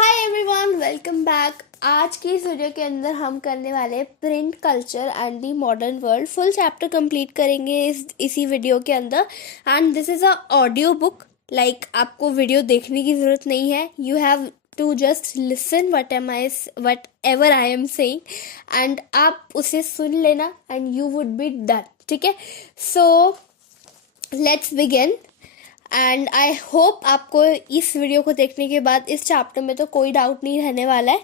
Hi everyone, welcome back. आज की इस वीडियो के अंदर हम करने वाले print culture and the modern world full chapter complete करेंगे इसी वीडियो के अंदर। And this is a audio book, like आपको वीडियो देखने की ज़रूरत नहीं है। You have to just listen whatever I am saying and आप उसे सुन लेना and you would be done. ठीक है, so let's begin. And I hope आपको इस वीडियो को देखने के बाद इस चैप्टर में तो कोई डाउट नहीं रहने वाला है।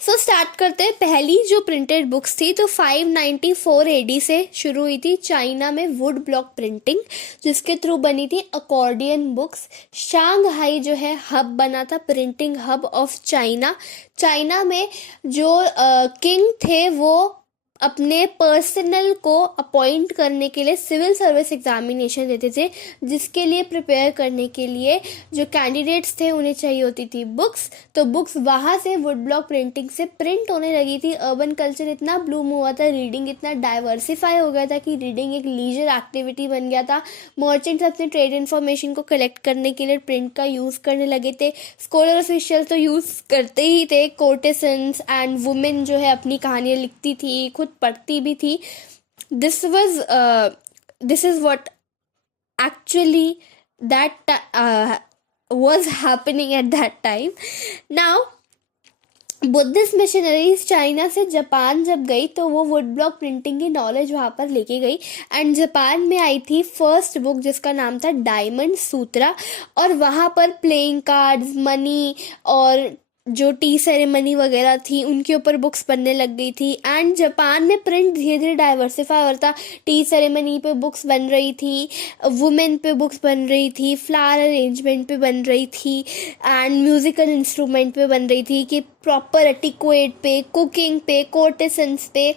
सो स्टार्ट करते हैं। पहली जो प्रिंटेड बुक्स थी तो 594 एडी से शुरू हुई थी चाइना में वुड ब्लॉक प्रिंटिंग, जिसके थ्रू बनी थी अकॉर्डियन बुक्स। शांघाई जो है हब बना था, printing hub of China. China में जो किंग थे वो अपने पर्सनल को अपॉइंट करने के लिए सिविल सर्विस एग्जामिनेशन देते थे, जिसके लिए प्रिपेयर करने के लिए जो कैंडिडेट्स थे उन्हें चाहिए होती थी बुक्स। तो बुक्स वहाँ से वुड ब्लॉक प्रिंटिंग से प्रिंट होने लगी थी। अर्बन कल्चर इतना ब्लूम हुआ था, रीडिंग इतना डाइवर्सिफाई हो गया था कि रीडिंग एक लीजर एक्टिविटी बन गया था। मर्चेंट्स अपने ट्रेड इन्फॉर्मेशन को कलेक्ट करने के लिए प्रिंट का यूज़ करने लगे थे। स्कॉलर ऑफिशियल तो यूज़ करते ही थे। कोर्टेसन्स एंड वुमेन जो है अपनी कहानियाँ लिखती थी, खुद पढ़ती भी थी। This is what actually that was happening at that time. Now Buddhist missionaries China से जापान जब गई तो वो वुड ब्लॉक प्रिंटिंग की नॉलेज वहाँ पर लेके गई एंड जापान में आई थी फर्स्ट बुक जिसका नाम था डायमंड सूत्रा। और वहाँ पर प्लेइंग कार्ड्स, मनी और जो टी सेरेमनी वगैरह थी उनके ऊपर बुक्स बनने लग गई थी। एंड जापान में प्रिंट धीरे धीरे डाइवर्सिफाई हो रहा था। टी सेरेमनी पे बुक्स बन रही थी, वुमेन पे बुक्स बन रही थी, फ्लावर अरेंजमेंट पे बन रही थी एंड म्यूजिकल इंस्ट्रूमेंट पे बन रही थी कि प्रॉपर एटिक्वेट पे, कुकिंग पे, कोर्टेसन्स पे,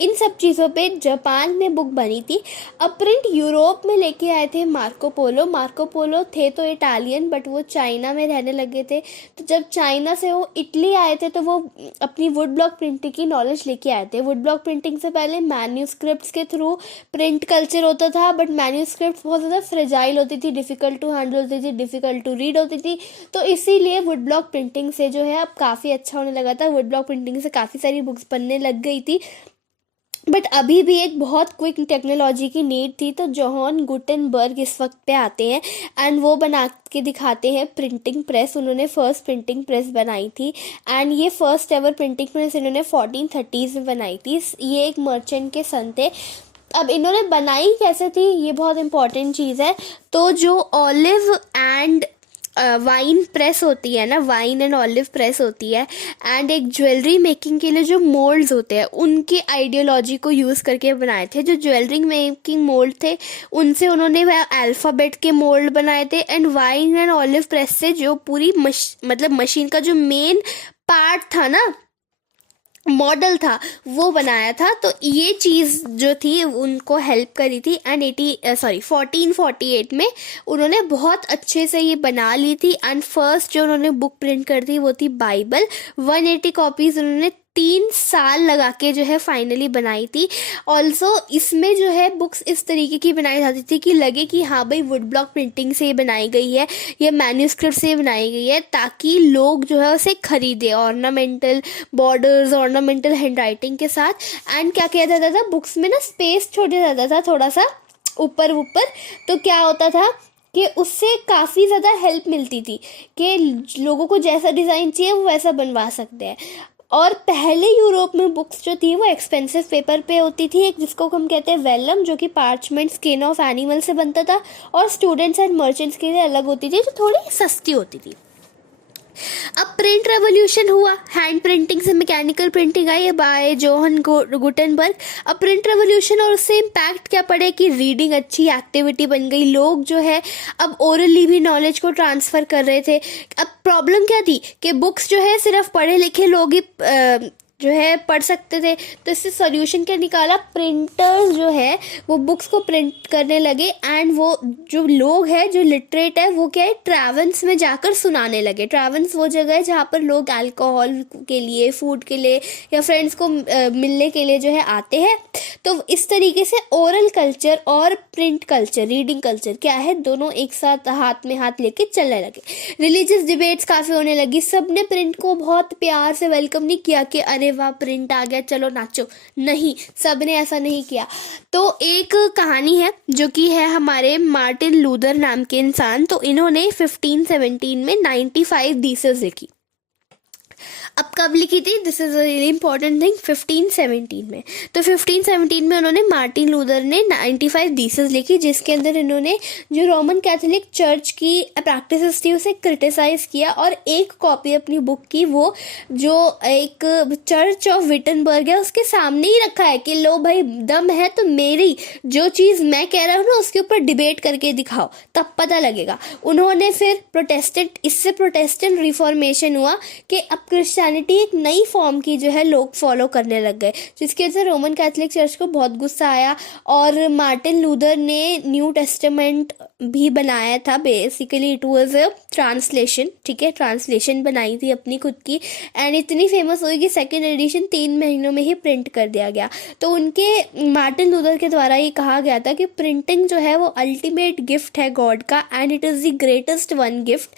इन सब चीज़ों पे जापान में बुक बनी थी। अब प्रिंट यूरोप में लेके आए थे मार्को पोलो थे तो इटालियन, बट वो चाइना में रहने लगे थे। तो जब चाइना से वो इटली आए थे तो वो अपनी वुड ब्लॉक प्रिंटिंग की नॉलेज लेके आए थे। वुड ब्लॉक प्रिंटिंग से पहले मैन्यूस्क्रिप्ट्स के थ्रू प्रिंट कल्चर होता था, बट मैन्यूस्क्रिप्ट्स बहुत ज़्यादा फ्रेजाइल होती थी, डिफ़िकल्ट टू हैंडल होती थी, डिफ़िकल्ट टू रीड होती थी। तो इसीलिए वुड ब्लॉक प्रिंटिंग से जो है अब काफ़ी अच्छा होने लगा था। वुड ब्लॉक प्रिंटिंग से काफ़ी सारी बुक्स बनने लग गई थी, बट अभी भी एक बहुत क्विक टेक्नोलॉजी की नीड थी। तो जॉन गुटेनबर्ग इस वक्त पे आते हैं एंड वो बना के दिखाते हैं प्रिंटिंग प्रेस। उन्होंने फर्स्ट प्रिंटिंग प्रेस बनाई थी एंड ये फर्स्ट एवर प्रिंटिंग प्रेस इन्होंने 1430s में बनाई थी। ये एक मर्चेंट के सन थे। अब इन्होंने बनाई कैसे थी, ये बहुत इंपॉर्टेंट चीज़ है। तो जो ऑलिव एंड वाइन प्रेस होती है ना, वाइन एंड ऑलिव प्रेस होती है, एंड एक ज्वेलरी मेकिंग के लिए जो मोल्ड्स होते हैं उनके आइडियोलॉजी को यूज़ करके बनाए थे। जो ज्वेलरी मेकिंग मोल्ड थे उनसे उन्होंने वह अल्फ़ाबेट के मोल्ड बनाए थे। And wine and olive press से जो पूरी मतलब मशीन का जो मेन पार्ट था ना, मॉडल था, वो बनाया था। तो ये चीज़ जो थी उनको हेल्प करी थी एंड 1448 में उन्होंने बहुत अच्छे से ये बना ली थी। एंड फर्स्ट जो उन्होंने बुक प्रिंट कर दी वो थी बाइबल। 180 कॉपीज़ उन्होंने 3 साल लगा के जो है फाइनली बनाई थी। ऑल्सो इसमें जो है बुक्स इस तरीके की बनाई जाती थी कि लगे कि हाँ भाई वुड ब्लॉक प्रिंटिंग से ये बनाई गई है, ये मैन्यूस्क्रिप्ट से बनाई गई है, ताकि लोग जो है उसे खरीदे ornamental borders, ornamental hand writing के साथ। एंड क्या किया जाता था, बुक्स में ना स्पेस छोड़ जाता था थोड़ा सा ऊपर। तो क्या होता था कि उससे काफ़ी ज़्यादा हेल्प मिलती थी कि लोगों को जैसा डिज़ाइन चाहिए वो वैसा बनवा सकते हैं। और पहले यूरोप में बुक्स जो थी वो एक्सपेंसिव पेपर पे होती थी, एक जिसको हम कहते हैं वेलम, जो कि पार्चमेंट स्किन ऑफ एनिमल से बनता था, और स्टूडेंट्स एंड मर्चेंट्स के लिए अलग होती थी जो थोड़ी सस्ती होती थी। अब प्रिंट रेवोल्यूशन हुआ, हैंड प्रिंटिंग से मैकेनिकल प्रिंटिंग आई बाय जॉन गुटेनबर्ग। अब प्रिंट रेवोल्यूशन और उससे इम्पैक्ट क्या पड़े कि रीडिंग अच्छी एक्टिविटी बन गई। लोग जो है अब ओरली भी नॉलेज को ट्रांसफ़र कर रहे थे। अब प्रॉब्लम क्या थी कि बुक्स जो है सिर्फ पढ़े लिखे लोग ही जो है पढ़ सकते थे। तो इससे सॉल्यूशन क्या निकाला, प्रिंटर्स जो है वो बुक्स को प्रिंट करने लगे एंड वो जो लोग हैं जो लिटरेट है वो क्या है ट्रैवन्स में जाकर सुनाने लगे। ट्रैवन्स वो जगह है जहाँ पर लोग अल्कोहल के लिए, फूड के लिए या फ्रेंड्स को मिलने के लिए जो है आते हैं। तो इस तरीके से ओरल कल्चर और प्रिंट कल्चर, रीडिंग कल्चर क्या है, दोनों एक साथ हाथ में हाथ लेके चलने लगे। रिलीजियस डिबेट्स काफ़ी होने लगी। सबने प्रिंट को बहुत प्यार से वेलकम नहीं किया कि अरे वाह प्रिंट आ गया चलो नाचो, नहीं, सबने ऐसा नहीं किया। तो एक कहानी है जो कि है हमारे मार्टिन लूथर नाम के इंसान, तो इन्होंने 1517 में 95 थीसिस लिखी। अब कब लिखी थी, this is a really important thing, 1517 में। तो 1517 में उन्होंने, मार्टिन लूथर ने 95 थीसिस लिखी, जिसके अंदर इन्होंने जो रोमन कैथोलिक चर्च की प्रैक्टिसेस थी उसे क्रिटिसाइज किया। और एक कॉपी अपनी बुक की वो जो एक चर्च ऑफ विटनबर्ग है उसके सामने ही रखा है कि लो भाई दम है तो मेरी जो चीज़ मैं कह रहा हूँ ना उसके ऊपर डिबेट करके दिखाओ तब पता लगेगा। उन्होंने फिर इससे प्रोटेस्टेंट रिफॉर्मेशन हुआ कि अब क्रिश्चियनिटी एक नई फॉर्म की जो है लोग फॉलो करने लग गए, जिसकी वजह से रोमन कैथोलिक चर्च को बहुत गुस्सा आया और मार्टिन लूथर ने न्यू टेस्टामेंट भी बनाया था। Basically it was a translation, ठीक है, ट्रांसलेशन बनाई थी अपनी खुद की एंड इतनी फेमस हुई कि सेकेंड एडिशन 3 महीनों में ही प्रिंट कर दिया गया। तो उनके मार्टिन लूथर के द्वारा ये कहा गया था कि प्रिंटिंग जो है वो अल्टीमेट गिफ्ट है गॉड का and it is the greatest one gift,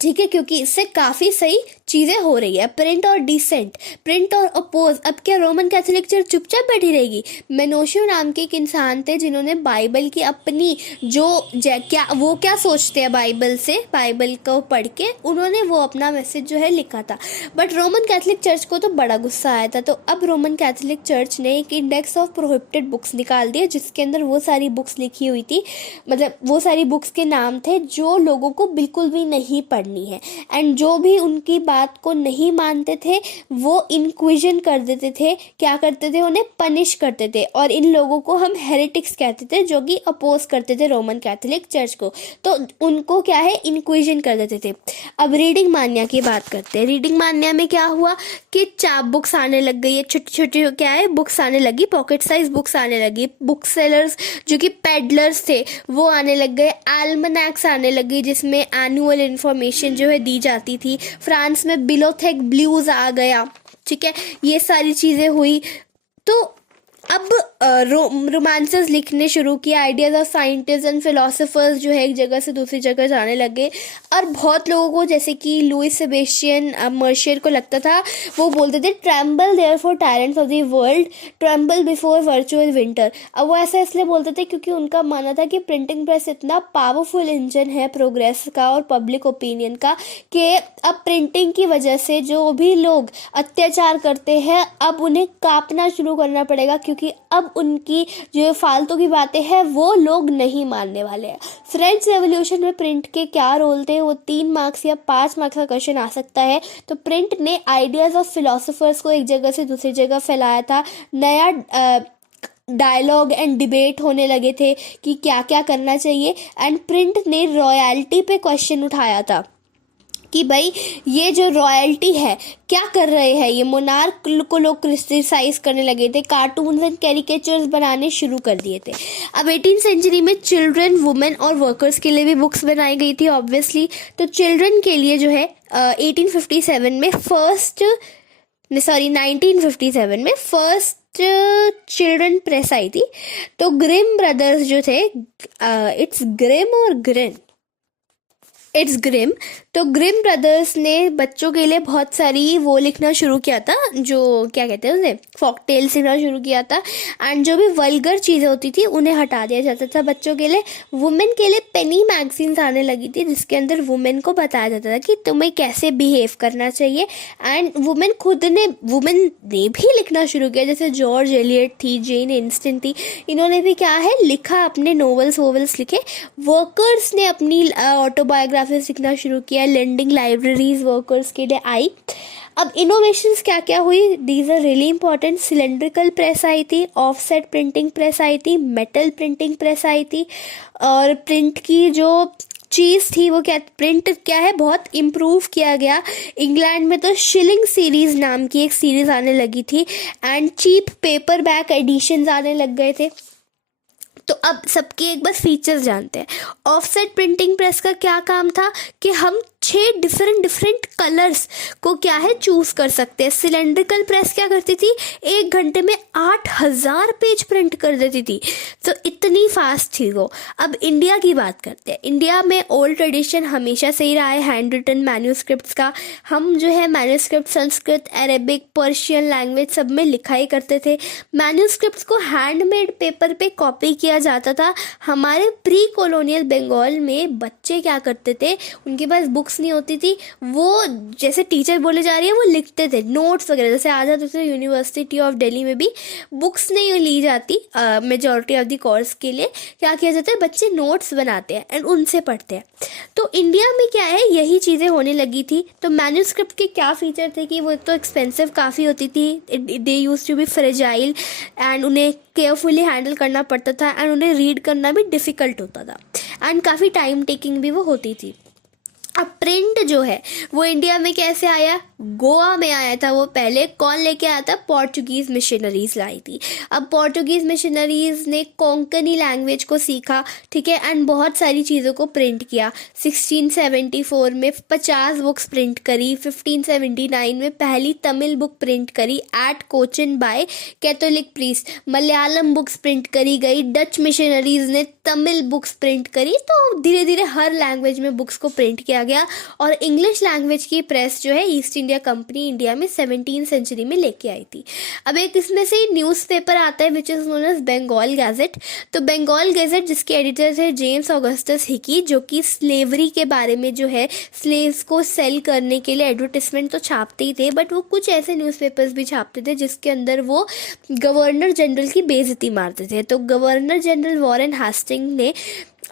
ठीक है, क्योंकि इससे काफ़ी सही चीज़ें हो रही है। प्रिंट और डिसेंट, प्रिंट और अपोज। अब क्या रोमन कैथोलिक चर्च चुपचाप बैठी रहेगी? मेनोशियो नाम के एक इंसान थे जिन्होंने बाइबल की अपनी क्या सोचते हैं बाइबल से, बाइबल को पढ़ के उन्होंने वो अपना मैसेज जो है लिखा था। बट रोमन कैथोलिक चर्च को तो बड़ा गुस्सा आया था। तो अब रोमन कैथोलिक चर्च ने एक इंडेक्स ऑफ प्रोहिबिटेड बुक्स निकाल दिया जिसके अंदर वो सारी बुक्स लिखी हुई थी, मतलब वो सारी बुक्स के नाम थे जो लोगों को बिल्कुल भी नहीं पढ़नी है एंड जो भी उनकी बात को नहीं मानते थे वो इंक्विजन कर देते थे। क्या करते थे, उन्हें पनिश करते थे और इन लोगों को हम हेरेटिक्स कहते थे जो कि अपोज करते थे रोमन कैथोलिक चर्च को। तो उनको क्या है, इंक्विजन कर देते थे। अब रीडिंग मान्या की बात करते हैं। रीडिंग मान्या में क्या हुआ कि चाप बुक्स आने लग गई है, छोटी छोटी क्या है बुक्स आने लगी, पॉकेट साइज बुक्स आने लगी। बुक सेलर्स जो कि पेडलर्स थे वो आने लग गए। एल्मनैक्स आने लगी जिसमें एनुअल इंफॉर्मेशन जो है दी जाती थी। फ्रांस में बिलोथेक ब्लूज आ गया, ठीक है, ये सारी चीज़ें हुई। तो अब रोमांसेस लिखने शुरू किया। Ideas of scientist and philosophers जो है एक जगह से दूसरी जगह जाने लगे और बहुत लोगों को जैसे कि लुइस सेबेस्टियन मर्शियर को लगता था, वो बोलते थे tremble therefore tyrants of the world, tremble before virtual winter. अब वो ऐसा इसलिए बोलते थे क्योंकि उनका मानना था कि प्रिंटिंग प्रेस इतना पावरफुल इंजन है प्रोग्रेस का और पब्लिक ओपिनियन का कि अब प्रिंटिंग की वजह से जो भी लोग अत्याचार करते हैं अब उन्हें कांपना शुरू करना पड़ेगा, क्योंकि अब उनकी जो फालतू की बातें हैं वो लोग नहीं मानने वाले हैं। फ्रेंच रेवोल्यूशन में प्रिंट के क्या रोल थे, वो 3 मार्क्स या 5 मार्क्स का क्वेश्चन आ सकता है। तो प्रिंट ने आइडियाज ऑफ फिलोसोफर्स को एक जगह से दूसरी जगह फैलाया था। नया डायलॉग एंड डिबेट होने लगे थे कि क्या क्या करना चाहिए एंड प्रिंट ने रॉयल्टी पे क्वेश्चन उठाया था कि भाई ये जो रॉयल्टी है क्या कर रहे हैं, ये मोनार्क को लोग क्रिटिसाइज करने लगे थे। कार्टून्स एंड कैरिकेचर्स बनाने शुरू कर दिए थे। अब 18वीं सेंचुरी में चिल्ड्रन, वुमेन और वर्कर्स के लिए भी बुक्स बनाई गई थी ऑब्वियसली। तो चिल्ड्रन के लिए जो है 1957 में फर्स्ट चिल्ड्रन प्रेस आई थी। तो ग्रिम ब्रदर्स जो थे, इट्स ग्रिम और ग्रिन, इट्स ग्रिम। तो ग्रिम ब्रदर्स ने बच्चों के लिए बहुत सारी वो लिखना शुरू किया था, जो क्या कहते हैं उसे, फॉक टेल्स लिखना शुरू किया था एंड जो भी वल्गर चीज़ें होती थी उन्हें हटा दिया जाता था बच्चों के लिए। वुमेन के लिए पेनी मैगजीन्स आने लगी थी जिसके अंदर वुमेन को बताया जाता था कि तुम्हें कैसे बिहेव करना चाहिए एंड वुमेन ने भी लिखना शुरू किया, जैसे जॉर्ज एलियट थी, जेन ऑस्टिन थी, इन्होंने भी क्या है लिखा, अपने नॉवेल्स लिखे। वर्कर्स ने अपनी ऑटोबायोग्राफीज लिखना शुरू किया। लेंडिंग लाइब्रेरीज वर्कर्स के लिए आई। अब इनोवेशंस क्या क्या हुई, these are really important. Cylindrical press आई थी, ऑफसेट प्रिंटिंग प्रेस आई थी, मेटल प्रिंटिंग प्रेस आई थी और प्रिंट की जो चीज़ थी वो क्या, प्रिंट क्या है, बहुत इम्प्रूव किया गया। इंग्लैंड में तो शिलिंग सीरीज़ नाम की एक सीरीज़ आने लगी थी and cheap paperback editions आने लग गए थे। तो अब सबके एक बस फीचर्स जानते हैं। ऑफसेट प्रिंटिंग प्रेस का क्या काम था कि हम 6 डिफरेंट कलर्स को क्या है चूज कर सकते हैं। सिलेंड्रिकल प्रेस क्या करती थी, 1 घंटे में 8000 पेज प्रिंट कर देती थी, तो इतनी फास्ट थी वो। अब इंडिया की बात करते हैं। इंडिया में ओल्ड ट्रेडिशन हमेशा से ही रहा है हैंड रिटन मैन्यूस्क्रिप्ट्स का। हम जो है manuscript Sanskrit, Arabic, Persian language सब में लिखाई करते थे। मैन्यूस्क्रिप्ट्स को हैंडमेड पेपर पे कॉपी किया जाता था। हमारे प्री कॉलोनियल बंगाल में बच्चे क्या करते थे, उनके पास बुक्स नहीं होती थी, वो जैसे टीचर बोले जा रही है वो लिखते थे नोट्स वगैरह। जैसे आ जाते थे यूनिवर्सिटी ऑफ दिल्ली में भी बुक्स नहीं ली जाती मेजॉरिटी ऑफ द कोर्स के लिए, क्या किया जाता है, बच्चे नोट्स बनाते हैं एंड उनसे पढ़ते हैं। तो इंडिया में क्या है यही चीज़ें होने लगी थी। तो मैन्यूस्क्रिप्ट के क्या फीचर थे कि वो एक तो एक्सपेंसिव काफ़ी होती थी, they used to be fragile and उन्हें केयरफुली हैंडल करना पड़ता था एंड उन्हें रीड करना भी डिफ़िकल्ट होता था एंड काफ़ी टाइम टेकिंग भी वो होती थी। अब प्रिंट जो है वो इंडिया में कैसे आया, गोवा में आया था वो पहले। कौन लेके आया था, पोर्चुगीज मिशनरीज लाई थी। अब पोर्चुगीज मिशनरीज ने कोंकणी लैंग्वेज को सीखा, ठीक है, एंड बहुत सारी चीज़ों को प्रिंट किया। 1674 में 50 बुक्स प्रिंट करी। 1579 में पहली तमिल बुक प्रिंट करी at Cochin by catholic priest. Malayalam books print करी गई। डच मिशनरीज ने तमिल बुक्स प्रिंट करी। तो धीरे धीरे हर लैंग्वेज में बुक्स को प्रिंट किया गया और इंग्लिश लैंग्वेज की प्रेस जो है ईस्ट इंडिया कंपनी इंडिया में 17वीं सेंचुरी में लेके आई थी। अब एक इसमें से न्यूज़पेपर आता है which is known as Bengal gazette. तो बंगाल गैजेट जिसके एडिटर थे जेम्स ऑगस्टस हिकी, जो कि स्लेवरी के बारे में जो है स्लेव्स को सेल करने के लिए एडवर्टिजमेंट तो छापते ही थे, बट वो कुछ ऐसे न्यूज़पेपर्स भी छापते थे जिसके अंदर वो गवर्नर जनरल की बेइज्जती मारते थे। तो गवर्नर जनरल वॉरेन हास्टिंग ने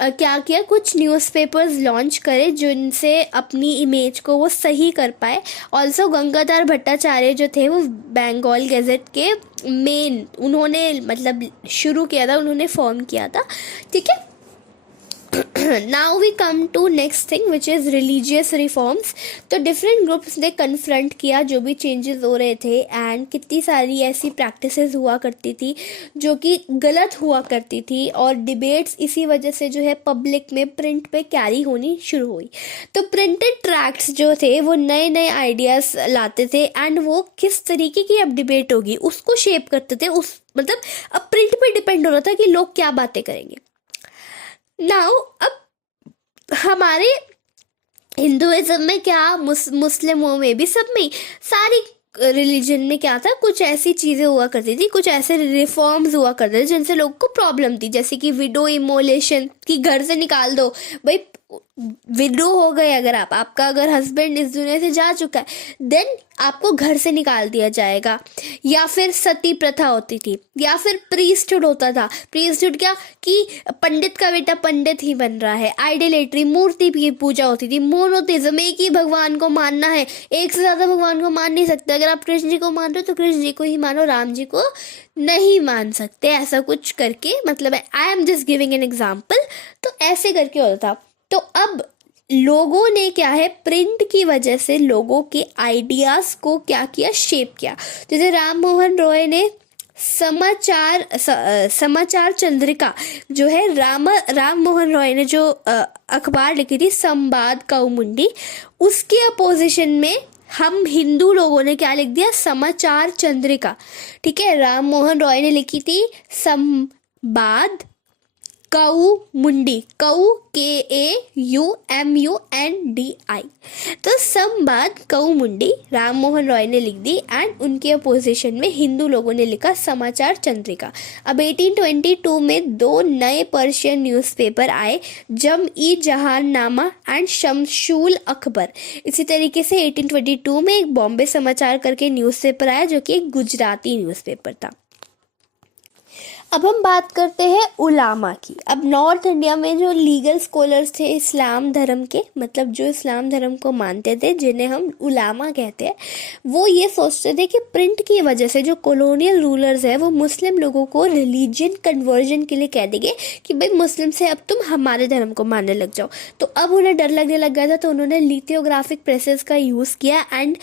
क्या किया, कुछ न्यूज़पेपर्स लॉन्च करे जिनसे अपनी इमेज को वो सही कर पाए। ऑल्सो गंगाधर भट्टाचार्य जो थे वो बंगाल गैजेट के मेन उन्होंने मतलब शुरू किया था, उन्होंने फॉर्म किया था, ठीक है। Now we come to next thing which is religious reforms. तो डिफरेंट ग्रुप्स ने कन्फ्रंट किया जो भी चेंजेस हो रहे थे एंड कितनी सारी ऐसी प्रैक्टिसेस हुआ करती थी जो कि गलत हुआ करती थी और डिबेट्स इसी वजह से जो है पब्लिक में प्रिंट पे कैरी होनी शुरू हुई। तो प्रिंटेड ट्रैक्ट्स जो थे वो नए नए आइडियाज़ लाते थे एंड वो किस तरीके की अब डिबेट होगी उसको शेप करते थे। उस मतलब अब प्रिंट पे डिपेंड हो रहा था कि लोग क्या बातें करेंगे। नाउ अब हमारे हिंदुइज्म में क्या, मुस्लिमों में भी, सब में, सारी रिलीजन में क्या था, कुछ ऐसी चीज़ें हुआ करती थी, कुछ ऐसे रिफॉर्म्स हुआ करते थे जिनसे लोगों को प्रॉब्लम थी। जैसे कि विडो इमोलेशन, कि घर से निकाल दो भाई, विडो हो गए अगर आपका अगर हस्बैंड इस दुनिया से जा चुका है देन आपको घर से निकाल दिया जाएगा। या फिर सती प्रथा होती थी, या फिर प्रीस्टहुड होता था। प्रीस्टहुड क्या कि पंडित का बेटा पंडित ही बन रहा है। आइडोलेट्री, मूर्ति की पूजा होती थी। मोनोथिज्म, एक ही भगवान को मानना है, एक से ज़्यादा भगवान को मान नहीं सकते। अगर आप कृष्ण जी को मान रहे हो तो कृष्ण जी को ही मानो, राम जी को नहीं मान सकते, ऐसा कुछ करके, मतलब I am just giving an example. तो ऐसे करके होता था। तो अब लोगों ने क्या है, प्रिंट की वजह से लोगों के आइडियाज़ को क्या किया, शेप किया। जैसे राम मोहन रॉय ने समाचार चंद्रिका जो है, राम मोहन रॉय ने जो अखबार लिखी थी संवाद कौमुदी, उसके अपोजिशन में हम हिंदू लोगों ने क्या लिख दिया, समाचार चंद्रिका, ठीक है। राम मोहन रॉय ने लिखी थी संवाद कौमुदी, KAUMUNDI। तो संवाद कौमुदी राम मोहन रॉय ने लिख दी एंड उनके अपोजिशन में हिंदू लोगों ने लिखा समाचार चंद्रिका। अब 1822 में 2 नए पर्शियन न्यूज़पेपर आए, जम-ई-जहाननामा एंड शमशुल अकबर। इसी तरीके से 1822 में एक बॉम्बे समाचार करके न्यूज़पेपर आया जो कि एक गुजराती न्यूज़पेपर था। अब हम बात करते हैं उलामा की। अब नॉर्थ इंडिया में जो लीगल स्कॉलर्स थे इस्लाम धर्म के, मतलब जो इस्लाम धर्म को मानते थे, जिन्हें हम उलामा कहते हैं, वो ये सोचते थे कि प्रिंट की वजह से जो कॉलोनियल रूलर्स है वो मुस्लिम लोगों को रिलीजन कन्वर्जन के लिए कह देंगे कि भाई मुस्लिम से अब तुम हमारे धर्म को मानने लग जाओ। तो अब उन्हें डर लगने लग गया था, तो उन्होंने लिथियोग्राफिक प्रेसेस का यूज़ किया and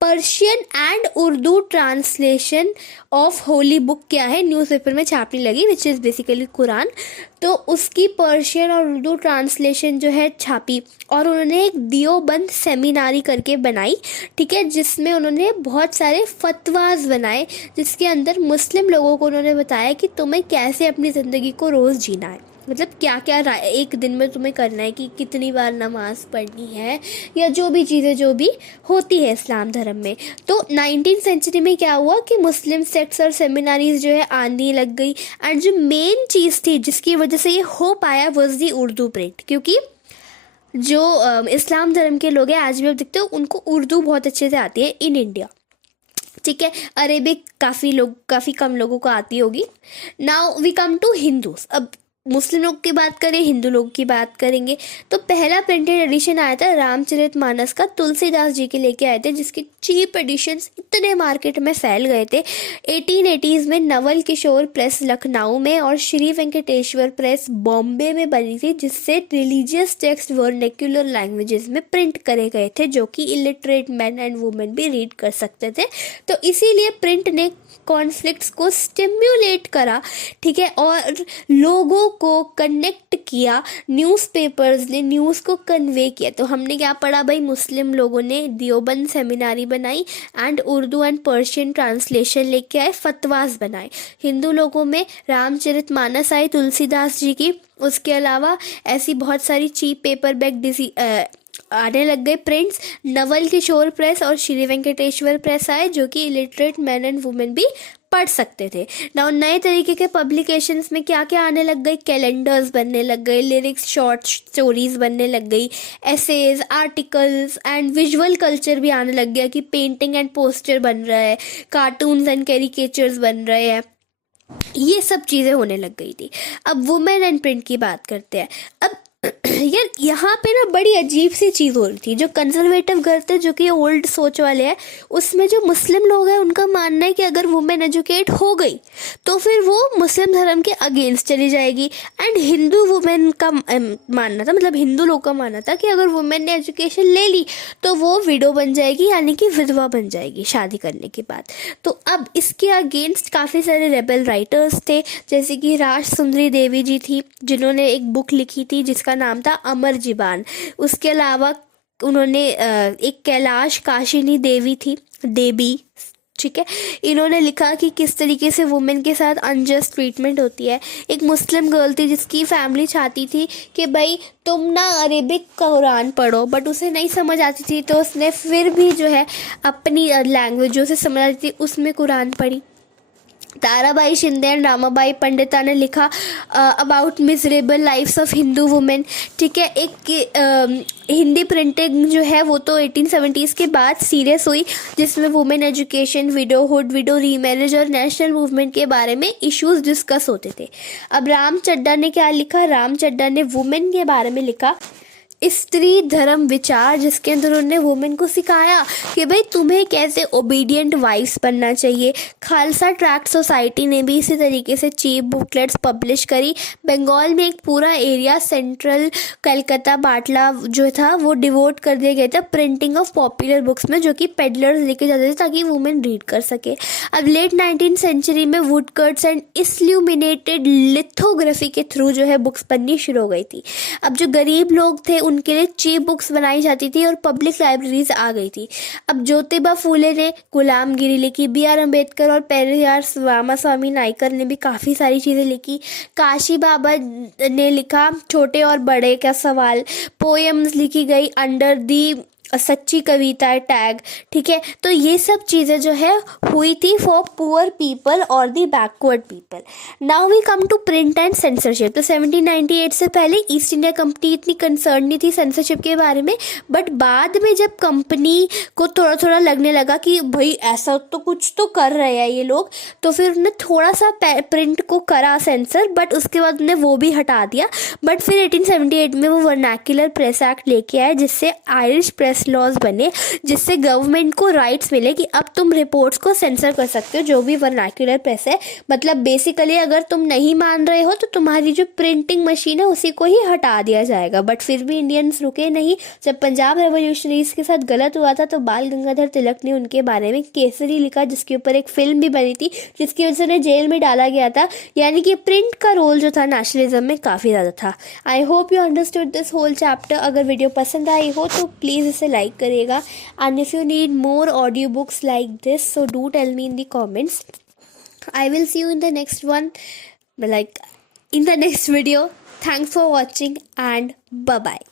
Persian and Urdu translation of Holi book क्या है न्यूज़पेपर में छापने लगी, विच इज़ बेसिकली कुरान। तो उसकी पर्शियन और उर्दू ट्रांसलेशन जो है छापी, और उन्होंने एक दियोबंद सेमिनारी करके बनाई, ठीक है, जिसमें उन्होंने बहुत सारे फतवाज बनाए, जिसके अंदर मुस्लिम लोगों को उन्होंने बताया कि तुम्हें कैसे अपनी ज़िंदगी को रोज़ जीना है, मतलब क्या क्या एक दिन में तुम्हें करना है, कि कितनी बार नमाज पढ़नी है, या जो भी चीज़ें जो भी होती है इस्लाम धर्म में। तो 19वीं सेंचुरी में क्या हुआ कि मुस्लिम सेक्ट्स और सेमिनारीज जो है आने लग गई, एंड जो मेन चीज़ थी जिसकी वजह से ये हो पाया वॉज दी उर्दू प्रिंट, क्योंकि जो इस्लाम धर्म के लोग हैं आज भी आप देखते हो उनको उर्दू बहुत अच्छे से आती है इन इंडिया, ठीक है। अरेबिक काफ़ी कम लोगों को आती होगी। Now we come to Hindus. अब मुस्लिम लोग की बात करें, हिंदू लोग की बात करेंगे, तो पहला प्रिंटेड एडिशन आया था रामचरितमानस का, तुलसीदास जी के लेके आए थे, जिसके चीप एडिशंस इतने मार्केट में फैल गए थे। 1880s में नवल किशोर प्रेस लखनऊ में और श्री वेंकटेश्वर प्रेस बॉम्बे में बनी थी, जिससे रिलीजियस टेक्स्ट वर्नेक्युलर लैंग्वेजेस में प्रिंट करे गए थे, जो कि इलिटरेट मैन एंड वुमेन भी रीड कर सकते थे। तो इसीलिए प्रिंट ने कॉन्फ्लिक्ट्स को स्टिम्युलेट करा, ठीक है, और लोगों को कनेक्ट किया। न्यूज़पेपर्स ने न्यूज़ को कन्वे किया। तो हमने क्या पढ़ा भाई, मुस्लिम लोगों ने दियोबंद सेमिनारी बनाई and Urdu and Persian translation लेके आए, फतवास बनाए। हिंदू लोगों में रामचरितमानस आई तुलसीदास जी की, उसके अलावा ऐसी बहुत सारी चीप पेपर बैग आने लग गए प्रिंट्स। नवल किशोर प्रेस और श्री वेंकटेश्वर प्रेस आए, जो कि इलिटरेट मैन एंड वुमेन भी पढ़ सकते थे। नाउ नए तरीके के पब्लिकेशंस में क्या क्या आने लग गए, कैलेंडर्स बनने लग गए, लिरिक्स शॉर्ट स्टोरीज बनने लग गई, essays, articles and visual culture भी आने लग गया, कि पेंटिंग एंड पोस्टर बन रहा है, कार्टून्स एंड कैरिकेचर्स बन रहे हैं, ये सब चीज़ें होने लग गई थी। अब वुमेन एंड प्रिंट की बात करते हैं। अब यार यहाँ पे ना बड़ी अजीब सी चीज़ हो रही थी। जो कंजर्वेटिव घर थे, जो कि ओल्ड सोच वाले हैं, उसमें जो मुस्लिम लोग हैं उनका मानना है कि अगर वुमेन एजुकेट हो गई तो फिर वो मुस्लिम धर्म के अगेंस्ट चली जाएगी। एंड हिंदू वुमेन का मानना था, मतलब हिंदू लोग का मानना था कि अगर वुमेन ने एजुकेशन ले ली तो वो विडो बन जाएगी, यानी कि विधवा बन जाएगी शादी करने के बाद। तो अब इसके अगेंस्ट काफ़ी सारे रेबल राइटर्स थे, जैसे कि राज सुंदरी देवी जी थी, जिन्होंने एक बुक लिखी थी जिसका नाम था अमर जीबान। उसके अलावा उन्होंने एक कैलाश काशिनी देवी थी, देवी, ठीक है, इन्होंने लिखा कि किस तरीके से वुमेन के साथ अनजस्ट ट्रीटमेंट होती है। एक मुस्लिम गर्ल थी जिसकी फैमिली चाहती थी कि भाई तुम ना अरेबिक कुरान पढ़ो, बट उसे नहीं समझ आती थी, तो उसने फिर भी जो है अपनी लैंग्वेज जो उसे समझ आती थी उसमें कुरान पढ़ी। ताराबाई शिंदे एंड रामाबाई पंडिता ने लिखा about miserable lifes of Hindu women, ठीक है। एक हिंदी प्रिंटिंग जो है वो तो 1870s के बाद सीरियस हुई, जिसमें women education, widowhood, window remarriage और नेशनल मूवमेंट के बारे में इश्यूज डिस्कस होते थे। अब राम चड्डा ने क्या लिखा, राम चड्डा ने वुमेन के बारे में लिखा स्त्री धर्म विचार, जिसके अंदर उन्होंने वुमेन को सिखाया कि भाई तुम्हें कैसे ओबीडियंट वाइफ्स बनना चाहिए। खालसा ट्रैक्ट सोसाइटी ने भी इसी तरीके से चीप बुकलेट्स पब्लिश करी। बंगाल में एक पूरा एरिया सेंट्रल कलकत्ता बाटला जो था वो डिवोट कर दिया गया था प्रिंटिंग ऑफ पॉपुलर बुक्स में, जो कि पेडलर्स लेके जाते थे ताकि वुमेन रीड कर सके। अब लेट 19th सेंचुरी में वुडकट्स एंड इल्यूमिनेटेड लिथोग्राफी के थ्रू जो है बुक्स बननी शुरू हो गई थी। अब जो गरीब लोग थे उनके लिए चीप बुक्स बनाई जाती थी और पब्लिक लाइब्रेरीज आ गई थी। अब ज्योतिबा फूले ने गुलामगिरी लिखी, B.R. अम्बेडकर और पेरियार रामास्वामी नायकर ने भी काफ़ी सारी चीज़ें लिखी। काशी बाबा ने लिखा छोटे और बड़े का सवाल, पोएम्स लिखी गई अंडर दी सच्ची कविता टैग, ठीक है। तो ये सब चीज़ें जो है हुई थी फॉर पुअर पीपल और the backward people. Now we come to print and censorship. तो 1798 से पहले ईस्ट इंडिया कंपनी इतनी कंसर्न नहीं थी सेंसरशिप के बारे में, बट बाद में जब कंपनी को थोड़ा थोड़ा लगने लगा कि भाई ऐसा तो कुछ तो कर रहे हैं ये लोग, तो फिर उन्होंने थोड़ा सा प्रिंट को करा सेंसर, बट उसके बाद उन्हें वो भी हटा दिया। बट फिर 1878 में वो वर्नाक्युलर प्रेस एक्ट लेके आए, जिससे आयरिश प्रेस लॉज बने, जिससे गवर्नमेंट को राइट्स मिले कि अब तुम रिपोर्ट्स को सेंसर कर सकते हो जो भी वर्नाक्युलर प्रेस है। मतलब बेसिकली अगर तुम नहीं मान रहे हो तो तुम्हारी जो प्रिंटिंग मशीन है उसी को ही हटा दिया जाएगा। बट फिर भी इंडियंस रुके नहीं। जब पंजाब रेवोल्यूशनरीज के साथ गलत हुआ था तो बाल गंगाधर तिलक ने उनके बारे में केसरी लिखा, जिसके ऊपर एक फिल्म भी बनी थी, जिसकी वजह से उन्हें जेल में डाला गया था। यानी कि प्रिंट का रोल जो था नेशनलिज्म में काफ़ी ज़्यादा था। I hope you understood this whole chapter. अगर वीडियो पसंद आई हो तो प्लीज़ इसे लाइक करिएगा, and if you need more audio books like this so do tell me in the comments. I will see you in the next one, like in the next video. Thanks for watching and bye bye.